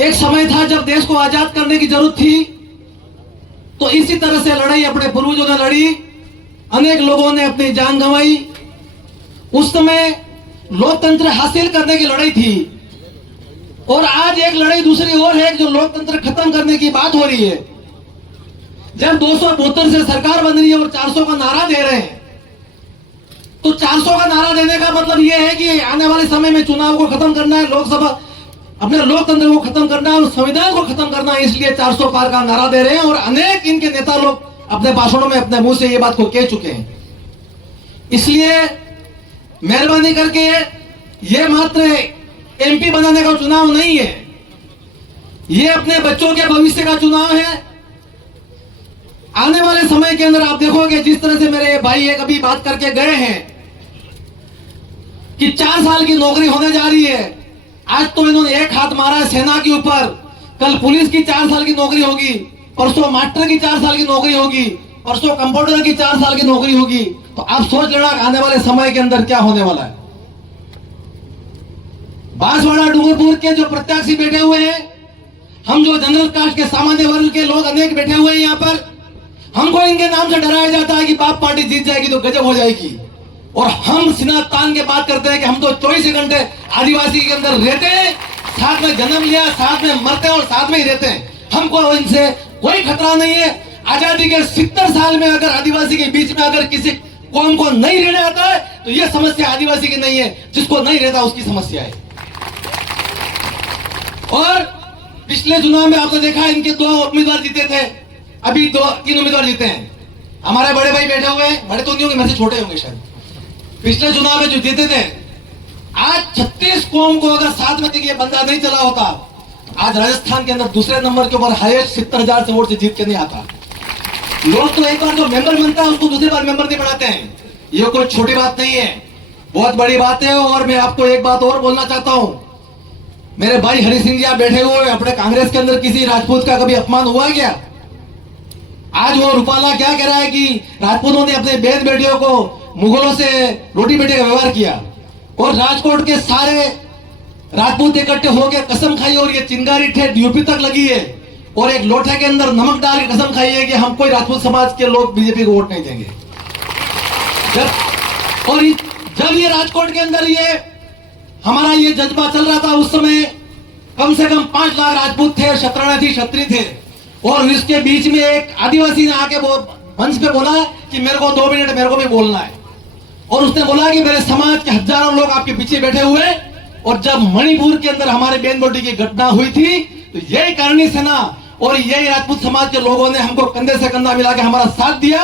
एक समय था जब देश को आजाद करने की जरूरत थी, तो इसी तरह से लड़ाई अपने पूर्वजों ने लड़ी, अनेक लोगों ने अपनी जान गंवाई। उस समय लोकतंत्र हासिल करने की लड़ाई थी, और आज एक लड़ाई दूसरी ओर है जो लोकतंत्र खत्म करने की बात हो रही है। जब 272 से सरकार बन रही है और 400 का नारा दे रहे हैं, तो 400 का नारा देने का मतलब यह है कि आने वाले समय में चुनाव को खत्म करना है, लोकसभा अपने लोकतंत्र को खत्म करना है और संविधान को खत्म करना है, इसलिए 400 पार का नारा दे रहे हैं। और अनेक इनके नेता लोग अपने भाषणों में अपने मुंह से ये बात को कह चुके हैं। इसलिए मेहरबानी करके ये मात्र एमपी बनाने का चुनाव नहीं है, ये अपने बच्चों के भविष्य का चुनाव है। आने वाले समय के अंदर आप देखोगे, जिस तरह से मेरे भाई एक अभी बात करके गए हैं कि 4 साल की नौकरी होने जा रही है। आज तो इन्होंने एक हाथ मारा है सेना के ऊपर, कल पुलिस की 4 साल की नौकरी होगी, परसों मास्टर की 4 साल की नौकरी होगी, परसों कंप्यूटर की 4 साल की नौकरी होगी। तो आप सोच लेना आने वाले समय के अंदर क्या होने वाला है। बांसवाड़ा डूंगरपुर के जो प्रत्याशी बैठे हुए हैं, हम जो जनरल कास्ट के सामान्य वर्ग के लोग अनेक बैठे हुए हैं यहाँ पर, हमको इनके नाम से डराया जाता है कि बाप पार्टी जीत जाएगी तो गजब हो जाएगी, और हम सीना तान के बात करते हैं कि हम तो 24 घंटे आदिवासी के अंदर रहते हैं, साथ में जन्म लिया, साथ में मरते हैं और साथ में ही रहते हैं। हमको इनसे कोई खतरा नहीं है। आजादी के 70 साल में अगर आदिवासी के बीच में अगर किसी कौम को नहीं रहने आता है, तो यह समस्या आदिवासी की नहीं है, जिसको नहीं रहता उसकी समस्या है। और पिछले चुनाव में आपने देखा इनके 2 उम्मीदवार जीते थे, अभी 3 उम्मीदवार जीते हैं। हमारे बड़े भाई बैठे हुए हैं, बड़े तो नहीं होंगे, मेरे से छोटे होंगे शायद, पिछले चुनाव में जो जीते थे। आज 36 कौम को अगर साथ में ये बंदा नहीं चला होता, आज राजस्थान के अंदर दूसरे नंबर के ऊपर हाईएस्ट 70,000 से वोट से जीत के नहीं आता। लोग तो एक बार जो मेंबर बनता है उसको दूसरी बार मेंबर नहीं बनाते हैं। ये कोई छोटी बात नहीं है, बहुत बड़ी बात है। और मैं आपको एक बात और बोलना चाहता हूं, मेरे भाई हरि सिंह जी आप बैठे हुए, अपने कांग्रेस के अंदर किसी राजपूत का कभी अपमान हुआ क्या? आज वो रूपाला क्या कह रहा है कि राजपूतों ने अपने बेद बेटियों को मुगलों से रोटी बेटे का व्यवहार किया, और राजकोट के सारे राजपूत इकट्ठे होकर कसम खाई, और ये चिंगारी ठेठ यूपी तक लगी है, और एक लोटे के अंदर नमक डाल के कसम खाई है कि हम कोई राजपूत समाज के लोग बीजेपी को वोट नहीं देंगे। जब ये राजकोट के अंदर ये हमारा ये जज्बा चल रहा था, उस समय कम से कम 5 लाख राजपूत थे, शतरणी थी, क्षत्रिय थे, और इसके बीच में एक आदिवासी ने आके मंच पे बोला कि मेरे को 2 मिनट मेरे को भी बोलना है, और उसने बोला कि मेरे समाज के हजारों लोग आपके पीछे बैठे हुए। और जब मणिपुर के अंदर हमारे बेन बेटी की घटना हुई थी, तो यही करणी सेना और यही राजपूत समाज के लोगों ने हमको कंधे से कंधा मिला के हमारा साथ दिया।